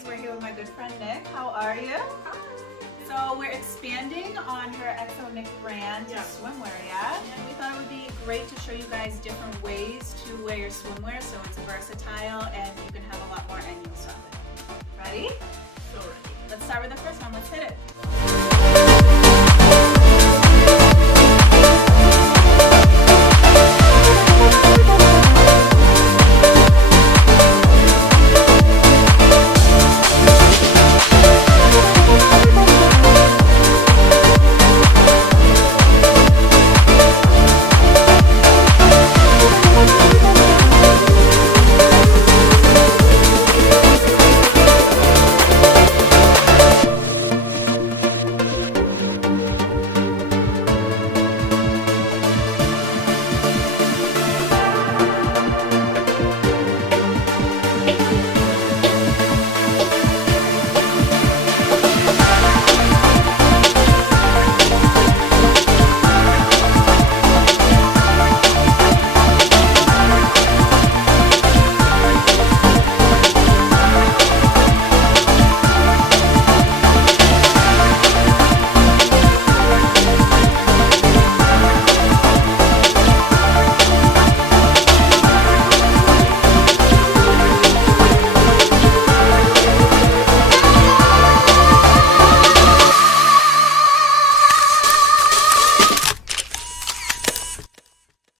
ladies, we're here with my good friend Nick. How are you? Hi. So we're expanding on her XO Nick brand to swimwear, and we thought it would be great to show you guys different ways to wear your swimwear so it's versatile and you can have a lot more use of it. Ready? So ready. Let's start with the first one. Let's hit it.